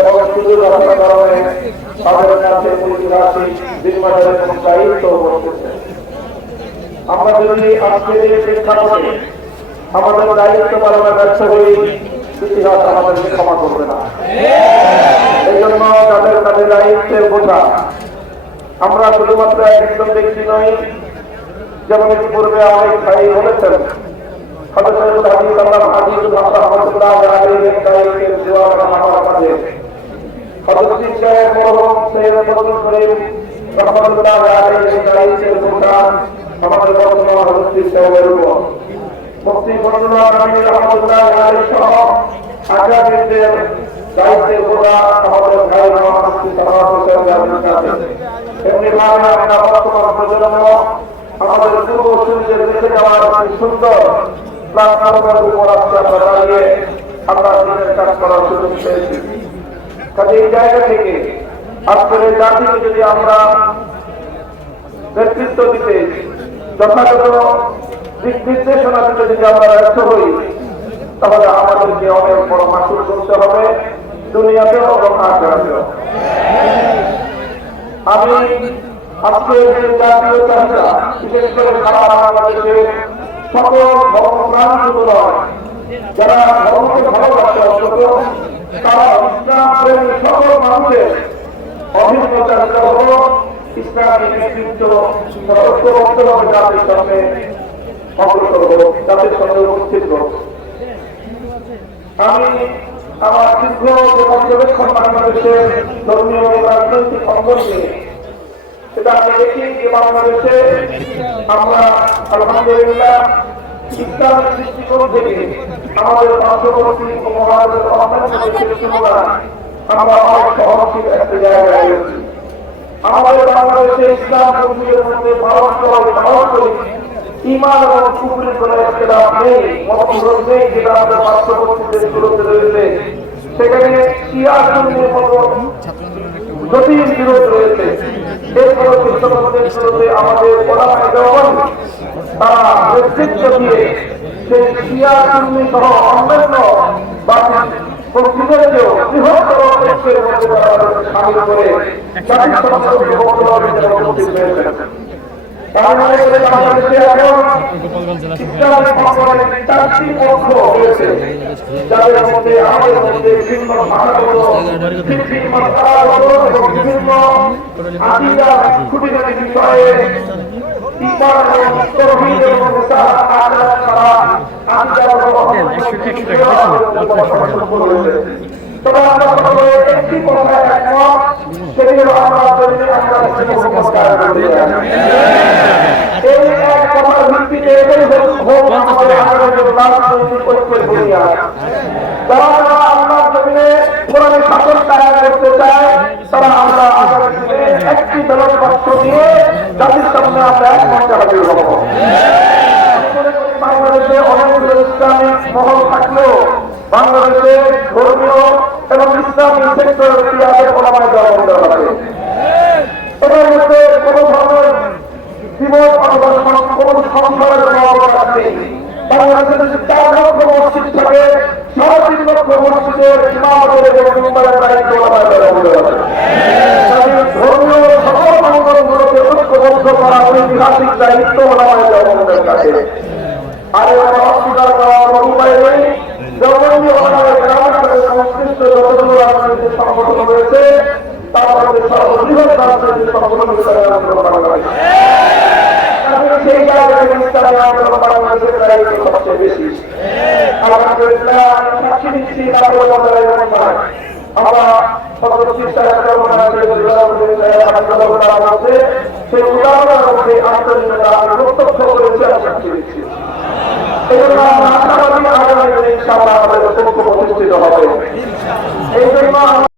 এবং শুধু রক্ষা কারণে তাদের কাছে ঐতিহাসিক জিম্মাদারি এবং দায়িত্ব করতেছে। আমরা যদি আজকের এই প্রেক্ষাপটে আমাদের দায়িত্ব পালনে ব্যর্থ হই, ইতিহাস আমাদেরকে ক্ষমা করবে না। এই জন্য তাদের কাছে দায়িত্বের বোঝা। আমরা শুধুমাত্র একজন ব্যক্তি নই, যেমন পূর্বে অনেক ভাই বলেছেন, আমাদের পূর্বসূরীদের দেখে যাওয়ার সুন্দর প্ল্যাটফর্মের উপর আজকে আমরা দাঁড়িয়ে আমরা দিনের কাজ করার সুযোগ পেয়েছি। কাজে এই জায়গা থেকে আজকের এই জাতিকে যদি আমরা নেতৃত্ব দিতে, যথাযথ দিক নির্দেশনা দিতে যদি আমরা ব্যর্থ হই, তাহলে আমাদেরকে অনেক বড় মাসুল করতে হবে, দুনিয়াতেও এবং আখিরাতেও। আমি আজকে জাতীয় চাহিদা, বিশেষ করে সারা বাংলাদেশের সকল ধর্মপ্রাণ শুধু নয়, যারা ধর্মকে ভালোবাসে, অন্তত তারা ইসলাম প্রেমী সকল মানুষের অভিন্ন চাহিদা হল ইসলামী নেতৃত্ব ঐক্যবদ্ধভাবে জাতির সামনে অগ্রসর হোক, জাতির সামনে উপস্থিত হোক। আমি আমার দীর্ঘ পর্যবেক্ষণ বাংলাদেশের ধর্মীয় রাজনৈতিক অঙ্গন নিয়ে, সেটা আমি দেখি যে বাংলাদেশে আমরা আলহামদুলিল্লাহ ইসলামের দৃষ্টিকোণ থেকে আমাদের পার্শ্ববর্তী মহারাজের অন্যান্য দেশের তুলনায় আমরা অনেক সহনশীল একটা জায়গায় রয়েছি। আমাদের বাংলাদেশে ইসলাম মন্দিরের মধ্যে ঈমান এবং কুফরের কোনো ইখতিলাফ নেই, মতবিরোধ নেই, যেটা আমাদের পার্শ্ববর্তী দেশগুলোতে রয়েছে। সেখানে শিয়া সুন্নির মতো জটিল বিরোধ রয়েছে। এরপরে দেশগুলোতে আমাদের ওলামায়ে দেওবন্দ তারা নেতৃত্ব দিয়ে সেই শিয়া সুন্নি সহ অন্যান্য মসজিদেরকেও বৃহত্তর ঐক্যের মধ্যে তারা শামিল করে জাতির সম্পর্কে বক্তব্য উপস্থিত হয়েছেন। তার মনে করে বাংলাদেশে এখন ইসলামের পক্ষে চারটি পক্ষ রয়েছে, যাদের মধ্যে আমাদের মধ্যে বিভিন্ন ভাষাগত, বিভিন্ন মাসআলাগত এবং বিভিন্ন আকীদা খুঁটিনাটি বিষয়ে ঈমান এবং তাওহীদ এবং রিসালাত আকিদা ছাড়া আকীদাগত তবে আমরা সকলে একটি কথায় একমত, সেটি হলো আমরা যদি আমরা সংস্কার করতে চাই। এই এক কথার ভিত্তিতে এটাই হোক আমাদের রাজনৈতিক ঐক্যের বুনিয়াদ। যারা আল্লাহর জমিনে কোরআনের শাসন কায়েম করতে চায়, তারা আমরা আগামী দিনে একটি দলের পক্ষ নিয়ে জাতির সামনে আমরা এক মঞ্চে হাজির হব। বাংলাদেশে অনেকগুলো ইসলামিক মহল থাকলেও বাংলাদেশে ধর্মীয় এবং ইসলামী সেক্টরের ক্রিয়াদের ওলামায়ে দেওবন্দ আছে। এদের মধ্যে কোনো ধরনের বিমত অনশন, কোনো সংশয়ের কোনো অবকাশ নেই। বাংলাদেশে যদি 4 লক্ষ মসজিদ থাকে, 3.5 লক্ষ মসজিদের ইমামতের এবং মিম্বারের দায়িত্ব ওলামায়ে দেওবন্দ আছে। ধর্মীয় সকল আন্দোলনগুলোকে ঐক্যবদ্ধ করা ঐতিহাসিক দায়িত্ব ওলামায়ে দেওবন্দের কাছে। আর আমরা অস্বীকার করার উপায় নেই। দেওবন্দি ওলামায়ে কেরামের সংশ্লিষ্ট যতগুলো রাজনৈতিক সংগঠন রয়েছে, তার মধ্যে সর্ববৃহৎ রাজনৈতিক সংগঠন হিসেবে আন্দোলন বাংলাদেশ। সেই জায়গায় ইসলামী আন্দোলন বাংলাদেশের দায়িত্ব সবচেয়ে বেশি। আলহামদুলিল্লাহ সাক্ষী দিচ্ছি আমরা সেই উদাহরণের মধ্যে আন্তরিকতা প্রত্যক্ষ করেছি, সাক্ষী দিচ্ছি। এই জন্য আমরা আশাবাদী আগামী দিনে ইনশাআল্লাহ আমাদের প্রতিষ্ঠিত হবে। এই জন্য